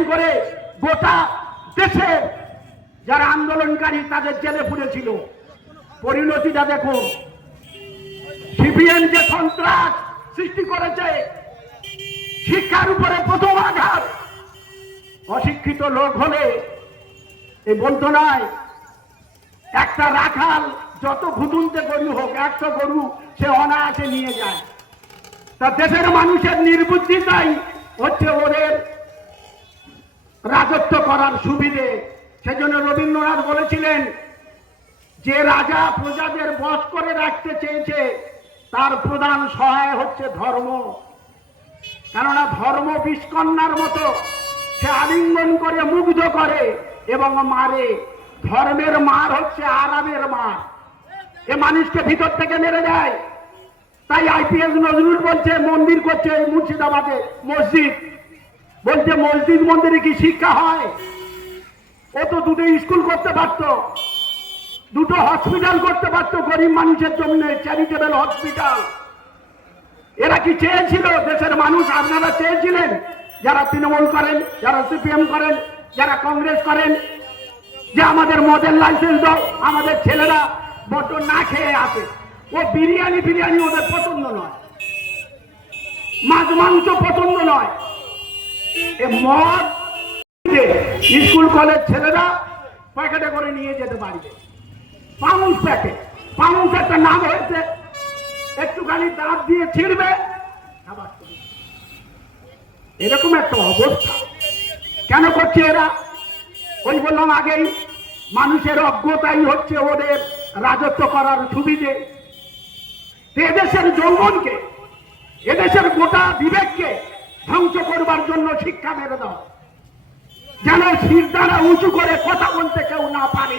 বিরিয়ানি করে গোটা দেশে যারা আন্দোলনকারী তাদের জেলে পুড়েছিল। পরিণতিটা দেখুন, সিপিএম যে সন্ত্রাস সৃষ্টি করেছে, শিক্ষার উপরে প্রথম আঘাত। অশিক্ষিত লোক হলে এই বলতো নয়, একটা রাখাল যত ভুতুনতে গরু হোক, 100 গরু সে অনায়াসে নিয়ে যায়। তা দেশের মানুষের নির্বুদ্ধিতাই হচ্ছে ওদের রাজত্ব করার সুবিধে। সেজন্য রবীন্দ্রনাথ বলেছিলেন, যে রাজা প্রজাদের বশ করে রাখতে চেয়েছে তার প্রধান সহায় হচ্ছে ধর্ম। কেননা ধর্ম বিষকন্যার মতো, সে আলিঙ্গন করে মুগ্ধ করে এবং মারে। ধর্মের মার হচ্ছে আরামের মার, এ মানুষকে ভিতর থেকে মেরে দেয়। তাই আইপিএস নজরুল বলছে মন্দির করছে মুর্শিদাবাদে, মসজিদ বলছে মসজিদ মন্দিরে কি শিক্ষা হয়? ও তো দুটো স্কুল করতে পারতো, দুটো হসপিটাল করতে পারতো গরিব মানুষের জন্য, চ্যারিটেবল হসপিটাল। এরা কি চেয়েছিল দেশের মানুষ? আপনারা চেয়েছিলেন? যারা তৃণমূল করেন, যারা সিপিএম করেন, যারা কংগ্রেস করেন, যে আমাদের মদের লাইসেন্স দাও, আমাদের ছেলেরা বড্ড না খেয়ে আসে। ও বিরিয়ানি ওদের পছন্দ নয়, মাছ মাংস পছন্দ নয়। এ মদ স্কুল কলেজ ছেলেরা প্যাকেটে করে নিয়ে যেতে পারবে, পাউন্স প্যাকেট। পাউন্স একটা নাম হয়েছে, একটুখানি দাঁত দিয়ে ছিঁড়বে। এরকম একটা অবস্থা কেন করছে এরা? ওই বললাম আগেই, মানুষের অজ্ঞতাই হচ্ছে ওদের রাজত্ব করার সুবিধে। এদেশের যৌবনকে, এদেশের গোটা বিবেককে ধ্বংস করবার জন্য শিক্ষা মেরে দাও, যেন শিরদাঁড়া উঁচু করে কথা বলতে কেউ না পারে।